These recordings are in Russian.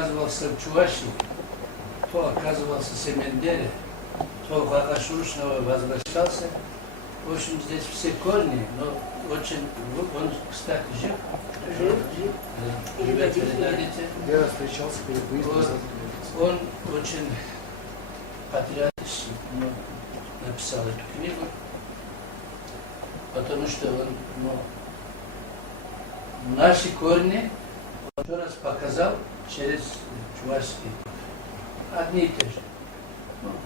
оказывался в Чувашии, то оказывался в Семендере, то в Агашушново возвращался. В общем, здесь все корни, но очень... Он, кстати, жив. Живет, передадите. Я встречался перед выездом. Он очень патриотически написал эту книгу, потому что он, наши корни он еще раз показал через чувашские. Одни и те же.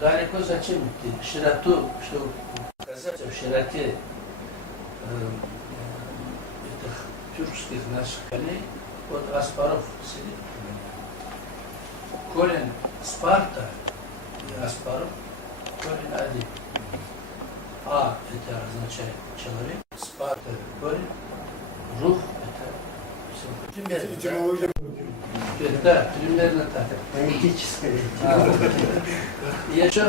Далеко зачем идти? Широту, чтобы показать в широте этих тюркских наших корней, вот Аспаров сидит. Корень Спарта и Аспаров корень один. А это означает человек, Спарта корень, рух это все. Примерно, да, примерно так. Поэтическое. Еще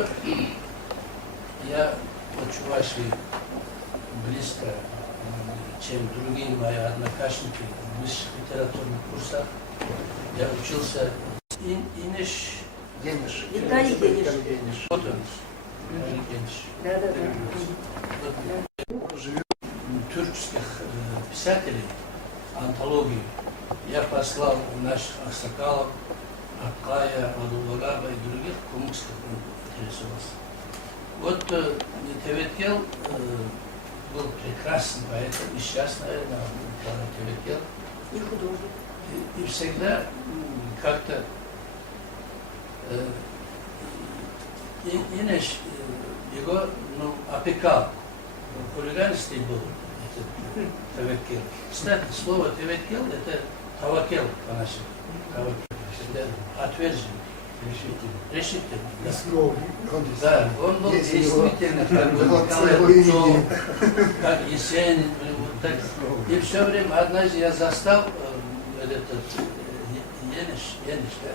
я от Чувашии близко, чем другие мои однокашники в высших литературных курсах. Я учился Инеш. Денеж. Виталий Денеж. Вот он. Денеж. Да. Тюркских писателей, антологию, я послал наших Аксакалов, Аккая, Адулвагаба и других, кому интересовался. Вот Теветкел был прекрасный поэт, и сейчас, наверное, Теветкел. И художник. И всегда как-то Инеш его опекал. Хулиганистый был этот Теветкел. Кстати, слово Теветкел это Тавакел по-нашему. Это отверженный. Решительный. Да, он был действительно как бы Николай Рубцов, как Есенин. Так. И все время, однажды я застал этот Ениш, да?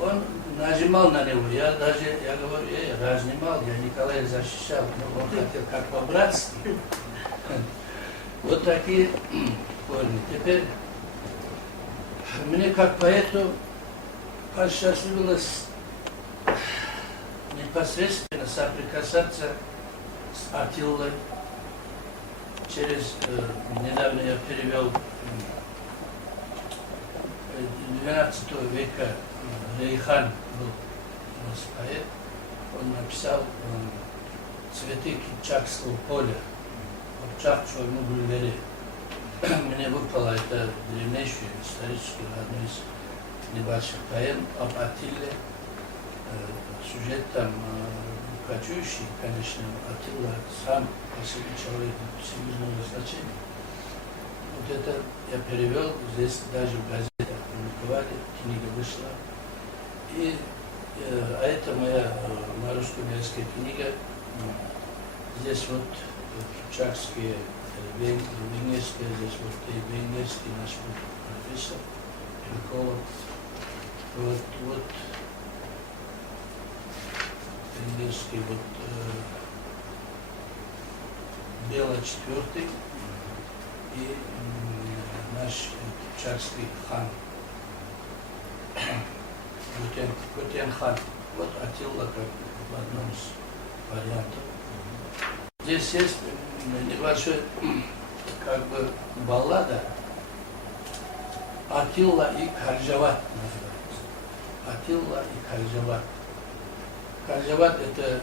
Он нажимал на него, я говорю, разнимал, я Николая защищал, но он хотел как по-братски. Вот такие корни. Теперь мне как поэту посчастливилось непосредственно соприкасаться с Атиллой. Недавно я перевел 12 века Рейхан был у нас поэт, он написал «Цветы Кипчакского поля» в Чахчуйму Бульгаре. Мне выпало это древнейшее историческое, одно из небольших поэм об Атилле. Сюжет там кочующий, конечно, Аттила сам по себе человек всемирного значения. Вот это я перевел, здесь даже в газетах публиковали, книга вышла. А это моя на русском языке книга. Здесь вот кипчакские, венгерские, здесь вот и венгерский наш профессор, Пирколов. Вот венгерский, вот Бела IV и наш кипчакский хан. Кутен-хан. Вот Атилла как в одном из вариантов. Здесь есть небольшой как бы баллада Атилла и Каржават называется. Атилла и Каржават. Каржават это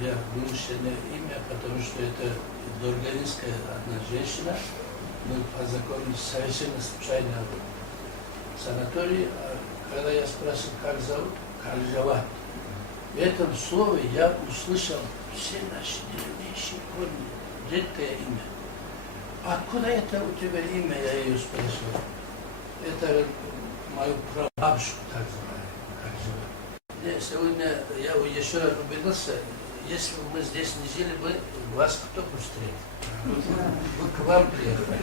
я вымышленное имя, потому что это дорганинская одна женщина. Мы познакомились совершенно случайно в санатории. Когда я спросил, как зовут, Каржават. В этом слове я услышал все наши древнейшие корни, редкое имя. Откуда это у тебя имя, я ее спросил. Это мою прабабушку так звали, Каржават. Сегодня я еще раз убедился, если бы мы здесь не жили, бы вас кто бы встретил? Вы к вам приехали.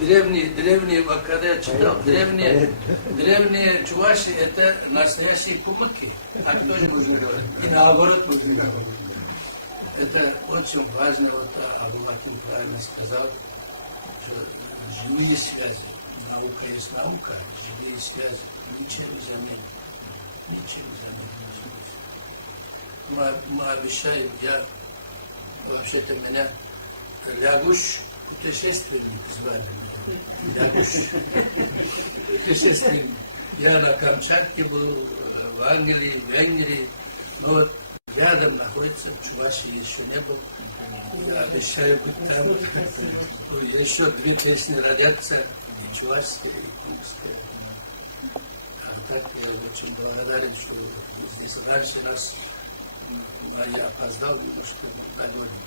Древние, когда я читал, древние чуваши это настоящие кумыки. Так тоже можно говорить. И наоборот можно говорить. Это очень важно, вот Абулакин правильно сказал, что живые связи. Наука есть наука, живые связи. Ничем заменить. Ничем заменить. Мы обещаем, я вообще-то меня Лягуш путешественник звали. Лягуш путешественник. Я на Камчатке был, в Англии, в Венгрии. Но вот рядом находится, в Чувашии еще не был. Я обещаю быть там. Еще 2 песни родятся, и чувашские, и курские. А так я очень благодарен, что здесь раньше нас, я опоздал немножко на годе.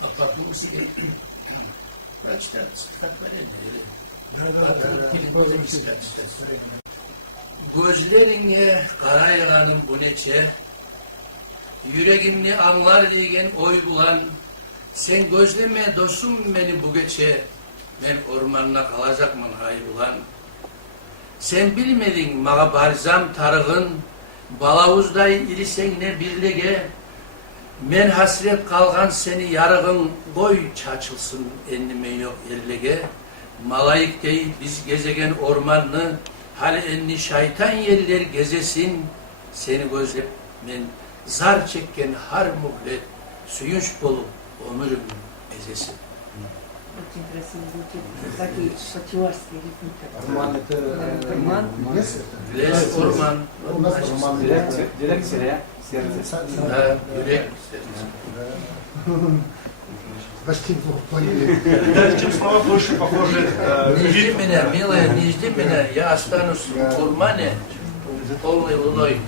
А по-русски прочитать стихотворение. Gözlerine karayağanım bu neçe, yüreğimni anlar diyen oy bulan, sen gözleme dostum beni bu gece, ben ormanına kalacakmın hayrulan. Sen bilmedin bana barzam tarığın, balavuzday irisen ne birlege, men hasret kalgan seni yarığın, boy çaçılsın endime yok erlege. Malayık değil biz gezegen ormanını, hal enni şeytan yerler gezesin, seni gözlep men zar çekken har muhlet, suyunç bulup ömrüm ezesin. Очень красиво звучит. Как и по-чувашски. Роман это... Роман. Лес, орman. У нас роман. Direkt серия. Да, yürek. Почти в 2 поняли. Чем слова больше похожи. Не жди меня, милая, не жди меня, я останусь в Урмане полной луной.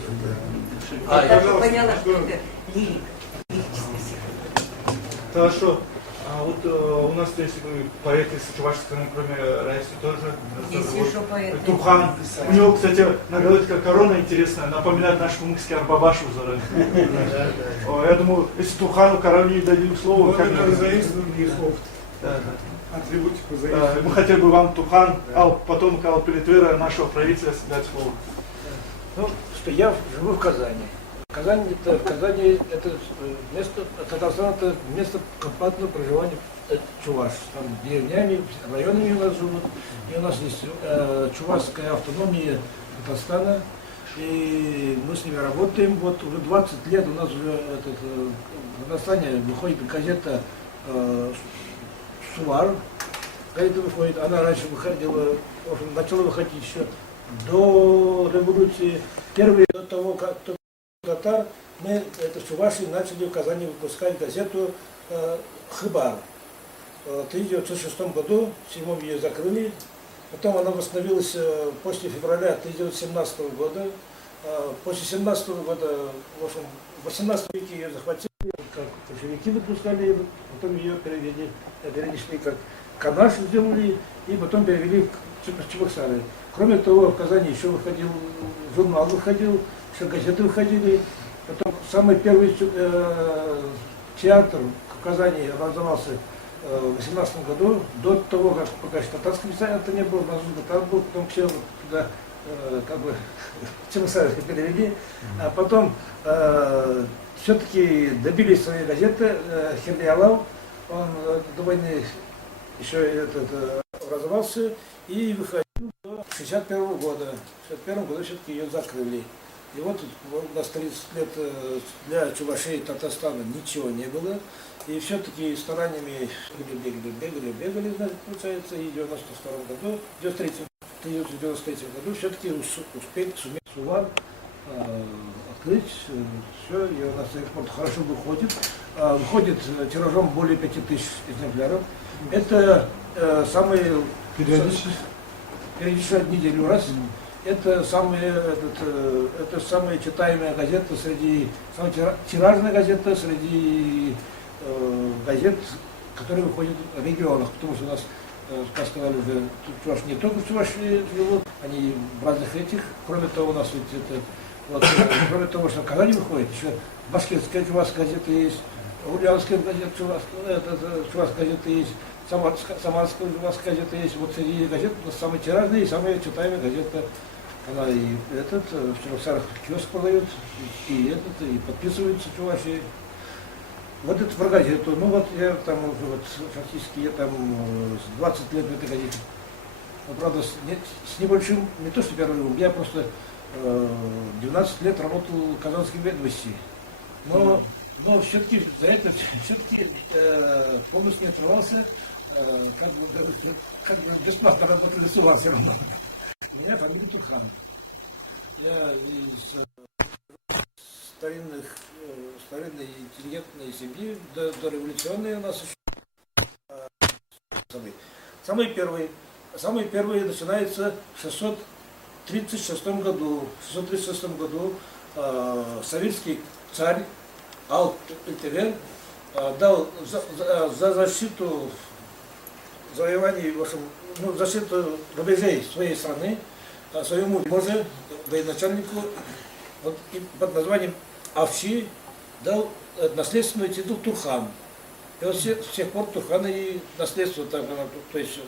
Я поняла, что это лирик. Лирическое стихотворение. Хорошо. А вот у нас, если вы поэты из чувашской, кроме Раисы, тоже. Есть Вот еще поэты. Турхан. У него, кстати, наградка корона интересная, напоминает наш кумыкский Арбабаш узоры. Я думаю, если Турхану королю дадим слово, как Атрибутику мы хотели бы вам, Турхан, потом Кал Пелитвера, нашего правителя, дать слово. Ну, что я живу в Казани. Казань это место, Татарстан это место компактного проживания чуваш. Там деревнями, районами у нас живут. И у нас есть чувашская автономия Татарстана. И мы с ними работаем. Вот уже 20 лет у нас уже в Татарстане выходит газета Сувар. Газета выходит, она раньше выходила, в общем, начала выходить еще до революции. Первые до того, как татар, мы это в Чувашии начали в Казани выпускать газету «Хыбар». В 1906 году, в 1907 ее закрыли, потом она восстановилась после февраля 1917 года. После 1917 года, в общем, в 18 веке ее захватили, как большевики выпускали, потом ее перенесли как Канаш сделали, и потом перевели в Чебоксары. Кроме того, в Казани еще выходил, журнал выходил, еще газеты выходили. Потом самый первый театр в Казани образовался в 18 году, до того, как пока еще татарского театра не было, у нас татар был, потом все туда как бы Чебоксары перевели, а потом все-таки добились своей газеты. Херниалав, он до войны еще образовался и выходил до 1961 года. В 1961 году все-таки ее закрыли. И вот у нас 30 лет для Чувашии и Татарстана ничего не было. И все-таки стараниями бегали, значит, получается, и в 1992 году, в 1993 году все-таки сумели Сувар открыть. Все, и у нас экспорт хорошо выходит. Выходит тиражом более 5000 экземпляров. Это самые периодически неделю раз. Это самая читаемая газета среди, самая тиражная газета среди газет, которые выходят в регионах, потому что у нас, как сказали уже, Чуваш не только в Чувашии живут, они в разных этих. Кроме того, у нас кроме того, что в Казани выходит, еще башкирская чувашская газета есть, ульяновская газета, чувашская газета есть, самарская чувашская газета есть. Вот среди газет у нас самая тиражная и самая читаемая газета. Она и в Чебоксарах киоск продает, и подписывается в Чувашии. Вот это про газету. Ну вот я там уже вот фактически я там 20 лет в этой газете. Но, правда, с небольшим, не то что перерывом, я просто 12 лет работал в Казанской ведомости. Но все-таки за это все-таки полностью не отрывался, как бы бесплатно работал рисователем. У меня фамилия Турхан. Я из старинной интеллигентной семьи, дореволюционной у нас еще. Самый первый начинается в 636 году. В 636 году советский царь Ал-Эльтевен дал за защиту завоеваний, в общем, защиту рубежей своей страны своему вельможе, военачальнику под названием Авши дал наследственный титул Турхан. И вот с тех пор Турханы и наследство, то есть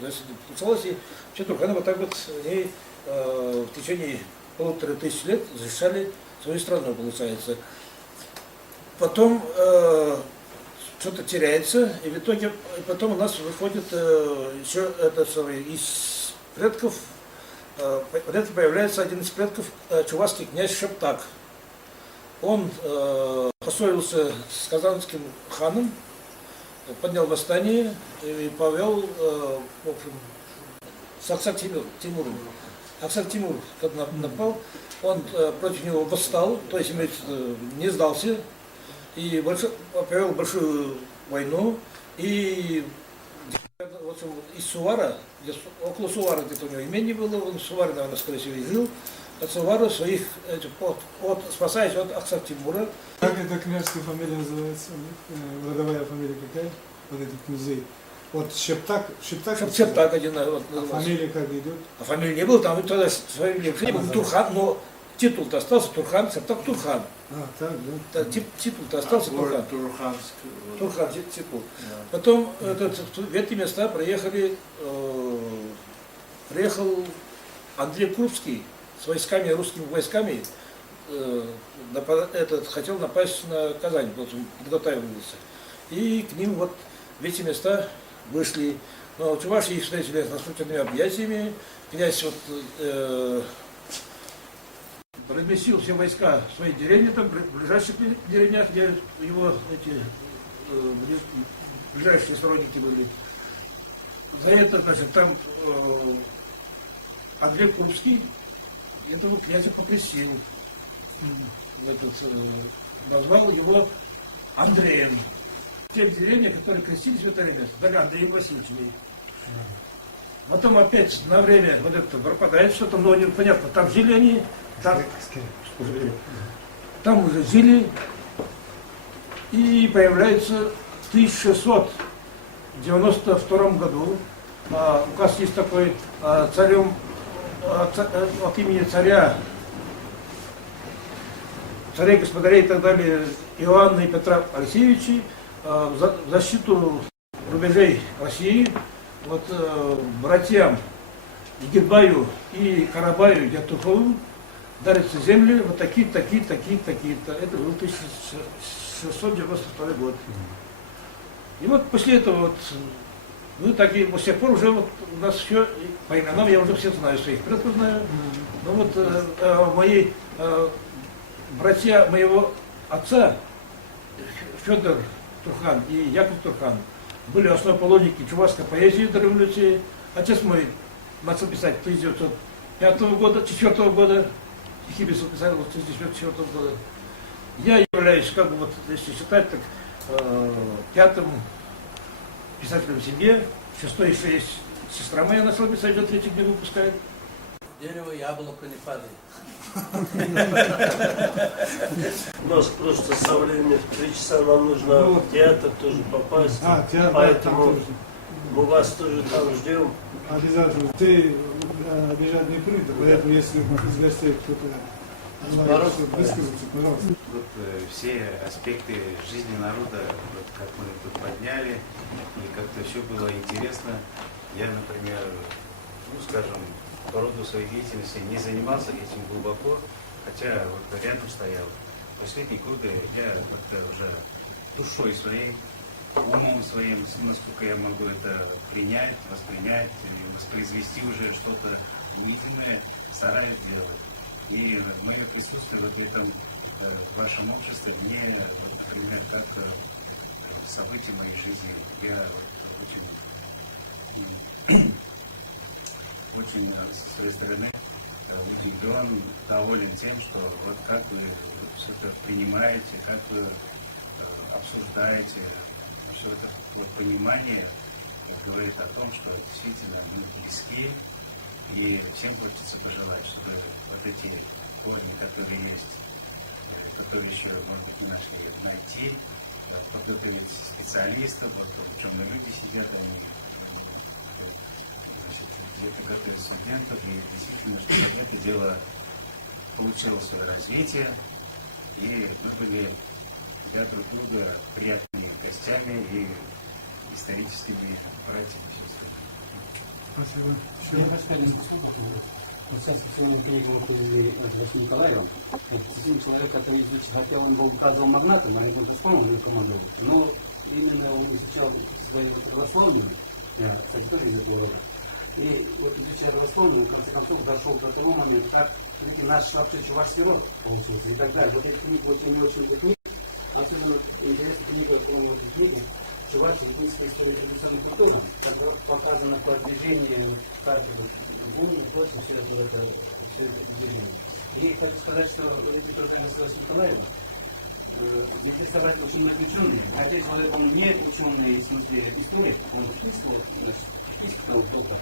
получалось, и все Турханы вот так вот они в течение 1500 лет защищали свою страну, получается. Потом что-то теряется, и в итоге потом у нас выходит еще из предков, появляется один из предков, чувашский князь Шептак. Он поссорился с казанским ханом, поднял восстание и повел, в общем, с Аксак Тимуром. Аксак Тимур, когда напал, он против него восстал, то есть не сдался, и повел большую войну, и в общем, из Сувара, около Сувара где-то у него имение было, он в Суваре, наверное, скорее всего, и жил, от Сувара своих, спасаясь от Аксак Тимура. Как эта княжеская фамилия называется? Родовая фамилия какая? Вот этих князей. Вот Шептак один. Вот, а фамилия как идет? А фамилии не было, там тогда фамилия не было, Турхан, но титул-то остался Турхан, Шептак Турхан. Так, да. Титул-то остался Турхан. Турхан титул. Да. Потом в эти места приехал Андрей Крупский с войсками, русскими войсками, хотел напасть на Казань, подготавливался. И к ним вот в эти места вышли. Но чуваши их встретили с распространенными объятиями. Князь разместил все войска в своей деревне, там, в ближайших деревнях, где его ближайшие сторонники были. За это, значит, там Андрей Крупский этого князя покрестил. Назвал его Андреем. Те деревни, которые крестились в это время, дали Андреем Васильевичем. Потом опять на время вот это пропадает что-то, но непонятно, там жили они, там уже жили, и появляется в 1692 году, указ есть такой, царем, от имени царей, господарей и так далее, Иоанна и Петра Алексеевичей, в защиту рубежей России, вот братьям Игитбаю и Карабаю Ятуховым дарятся земли вот такие-то. Это был 1692 год. И вот после этого вот мы такие, с тех пор уже вот у нас все, по именам я уже всех знаю, своих предков знаю. Но вот мои братья моего отца, Федор Турхан и Яков Турхан, были основоположники чувашской поэзии до революции. Отец мой начал писать 1905 года, 4 года, стихи писал 1904 года. Я являюсь, как бы вот, если считать, так пятым писателем в семье, шестой еще есть сестра моя начала писать, до 3 не выпускает. Дерево, яблоко не падает. У нас просто со временем в 3 часа нам нужно в театр тоже попасть. Театр, поэтому мы вас тоже там ждем. Обязательно. Ты обижать не принято, поэтому если из гостей кто-то высказаться, пожалуйста. Вот все аспекты жизни народа, вот как мы тут подняли, и как-то все было интересно. Я, например, скажем, по роду своей деятельности не занимался этим глубоко, хотя вот рядом стоял. Последние годы я как-то уже душой своей, умом своим, насколько я могу это принять, воспринять, воспроизвести уже что-то невидимое, стараюсь делать. И мое присутствие вот в этом вашем обществе мне, вот, например, как событие моей жизни, я очень со своей стороны удивлен, доволен тем, что вот как вы все это принимаете, как вы обсуждаете, что это вот понимание говорит о том, что действительно мы близки, и всем хочется пожелать, чтобы вот эти корни, которые есть, которые еще, может быть, не нашли, найти, подготовить специалистов, вот ученые люди сидят, они где-то готовят студентов, и действительно, чтобы это дело получило свое развитие, и мы были для друг друга приятными гостями и историческими братьями и сестрами. Спасибо. Я расскажу, вот сейчас сегодня приехал с Николаевым. Это человек, который хотел, он был газовым магнатом, а я был исполнил его команду. Но именно он изучал свою православную, я, кстати, тоже из этого рода. И вот изучая православную, в конце концов дошел до того момента, как наш вообще чувашский род получился и так далее. Вот эти книги, вот у него очень эти книги, особенно интересная книга, у него эти книги, чувашская этническая история традиционной культуры, когда показано продвижение Харькова, Бунин, просто все это движение. И хочу сказать, что эти тоже с Николаевым интересовать очень много ученых. Хотя человек он не ученый, в смысле историк, он физического толка.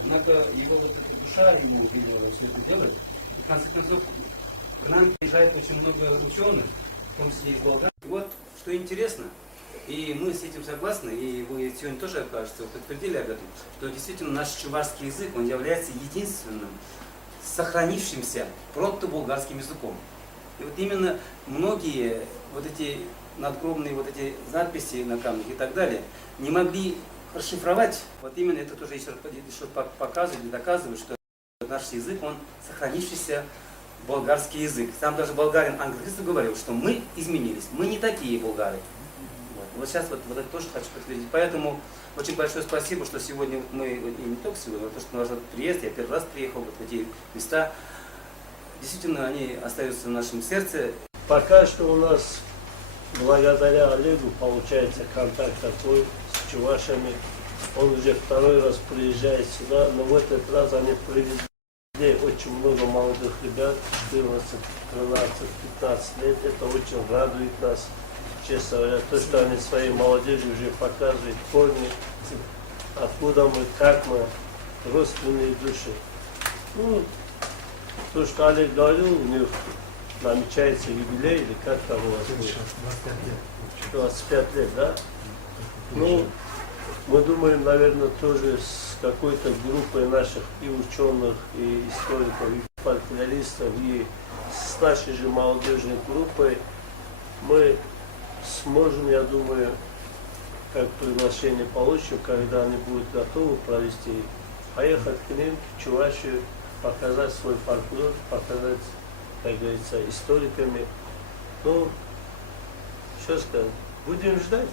Однако его вот эта душа, его все это делает. И в конце концов к нам приезжает очень много ученых, в том числе из Болгарии. Вот что интересно, и мы с этим согласны, и вы сегодня тоже, кажется, подтвердили об этом, что действительно наш чувашский язык, он является единственным сохранившимся прото-болгарским языком. И вот именно многие вот эти надгробные вот эти надписи на камнях и так далее не могли расшифровать. Вот именно это тоже еще показывает и доказывает, что наш язык, он сохранившийся болгарский язык. Сам даже болгарин английский говорил, что мы изменились, мы не такие болгары. Вот сейчас вот это тоже хочу подтвердить. Поэтому очень большое спасибо, что сегодня мы, и не только сегодня, но то, что наш приезд, я первый раз приехал вот в эти места. Действительно, они остаются в нашем сердце. Пока что у нас, благодаря Олегу, получается контакт такой с чувашами. Он уже второй раз приезжает сюда, но в этот раз они привезли очень много молодых ребят, 14, 13, 15 лет. Это очень радует нас. Честно говоря, то, что они своей молодежи уже показывают корни, откуда мы, как мы, родственные души. Ну, то, что Олег говорил, у них намечается юбилей, или как там у вас будет? 25 лет, да? Ну, мы думаем, наверное, тоже с какой-то группой наших и ученых, и историков, и фольклористов, и с нашей же молодежной группой мы сможем, я думаю, как приглашение получим, когда они будут готовы провести, поехать к ним, в Чувашию, показать свой фольклор, показать, как говорится, историками. Ну, что сказать, будем ждать.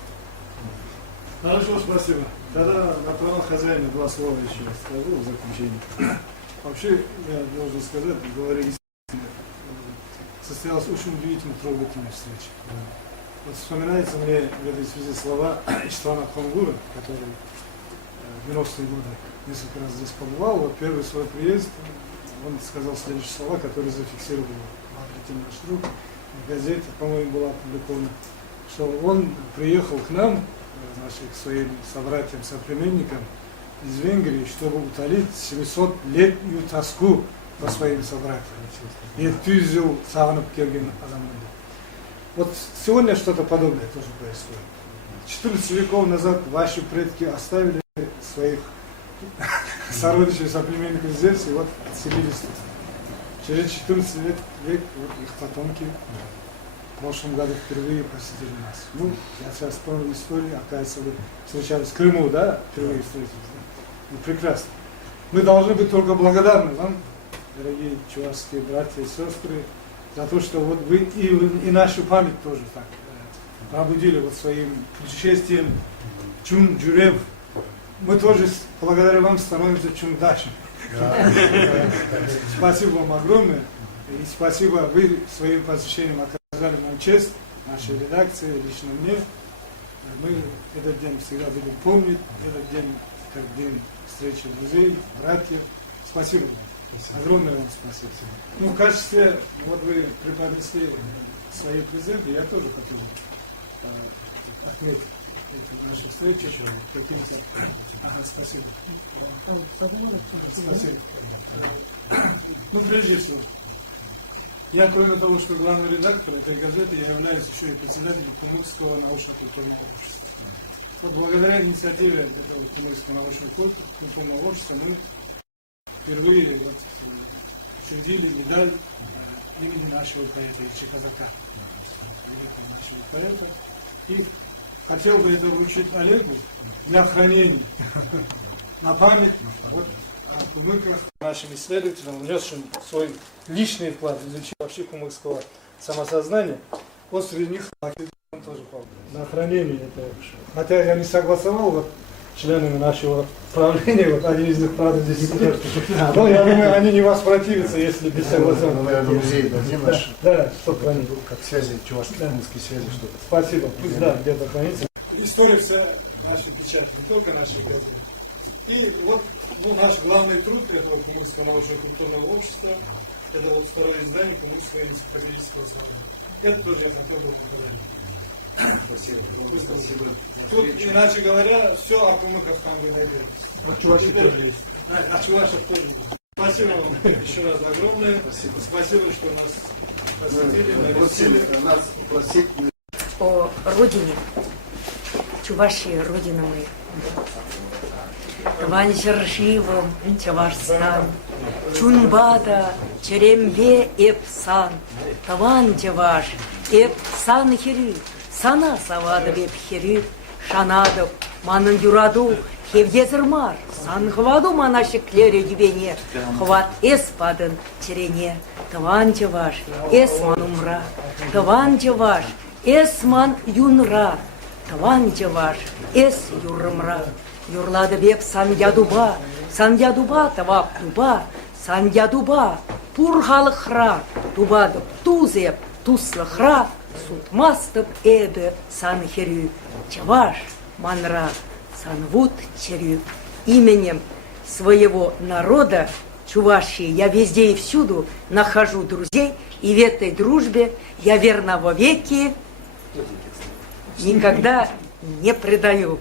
Хорошо, спасибо. Тогда на правах хозяина два слова еще скажу в заключение. Вообще, я должен сказать, говоря истинно, состоялась очень удивительная, трогательная встреча. Вот вспоминается мне в этой связи слова Иштвана Хонгура, который в 90-е годы несколько раз здесь побывал. Вот первый свой приезд он сказал следующие слова, которые зафиксировал Мавритин Ашрук в газете, по-моему, была опубликована, что он приехал к нам, значит, к своим собратьям, соплеменникам из Венгрии, чтобы утолить 700-летнюю тоску по своим собратьям. И тюзил сағынып келген адамдарды. Вот сегодня что-то подобное тоже происходит. 14 веков назад ваши предки оставили своих сородичей, соплеменников здесь, и вот отселились тут. Через 14 век вот их потомки в прошлом году впервые посетили нас. Ну, я сейчас вспомнил историю, оказывается, вы встречались в Крыму, да? Впервые встретились. Да? Ну, прекрасно. Мы должны быть только благодарны вам, дорогие чувашские братья и сестры, за то, что вот вы и нашу память тоже так пробудили вот своим путешествием Чун Джурев. Мы тоже благодаря вам становимся Чундашем. Спасибо вам огромное. И спасибо, вы своим посещением оказали нам честь, нашей редакции, лично мне. Мы этот день всегда будем помнить, этот день как день встречи друзей, братьев. Спасибо. Огромное вам спасибо. Ну, в качестве, вот вы преподнесли свои презенты, я тоже хотел отметить эту нашу встречу каким-то. Ага, спасибо. Спасибо. Ну, прежде всего, я, кроме того, что главный редактор этой газеты, я являюсь еще и председателем Кумыкского научно-культурного общества. Вот благодаря инициативе этого Кумыкского научно-культурного общества мы впервые вот, учредили медаль имени нашего поэта Ильича Казака. Нашего поэта. И хотел бы это вручить Олегу для хранения на память вот, о кумыках. Нашим исследователям, внесшим свой личный вклад в изучение вообще кумыкского самосознания. Вот среди них он тоже попал на хранение этого. Хотя я не согласовал вот, членами нашего правления, вот один из них, правда, здесь сидит. Но я думаю, они не воспротивятся, если без согласования. Ну, наверное, музей дадим наш. Да, чтобы хранить. Как связи, чувашские, кумыкские связи, чтобы. Спасибо, пусть да, где-то хранится. История вся нашей печати, не только нашей газеты. И вот ну, наш главный труд этого Кумыкского научно-культурного общества, это вот второе издание Кумыкского энциклопедического собрания. Это тоже я хотел бы показать. Спасибо. Тут, иначе говоря, все о кумыках там вы найдете. Вот чуваши тоже есть. О чувашах тоже есть. Спасибо вам еще раз огромное. Спасибо, что нас посетили, навестили. Нас попросить. О родине, Чувашия, родина моя. Таван Жершивом, Чавашстан, Чунбада, Черембе, Эпсан, Таван Чаваш, Эпсан Хири, Сана Савада Бепхири, Шанадов, Манан Юраду, Хевдезермар, Сан-Хваду Манашеклере Юбене, Хват Эспаден Черене, Таван Чаваш, Эсман Умра, Таван Чаваш, Эсман Юнра, Таван Чаваш, Эс Юрмра, Юрлада Беп Сан-Ядуба, Сан-Ядуба, Тавап Дуба, Сан-Ядуба, Пурхалхра, Дубадып Тузеп, Туслахра, Сутмастып Эбе Сан-Хирю, Чаваш, Манра, Санвуд Черю. Именем своего народа, Чувашии, я везде и всюду нахожу друзей, и в этой дружбе я верна вовеки, никогда не предаю.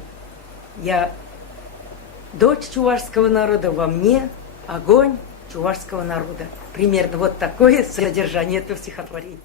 Я дочь чувашского народа, во мне огонь чувашского народа. Примерно вот такое содержание этого стихотворения.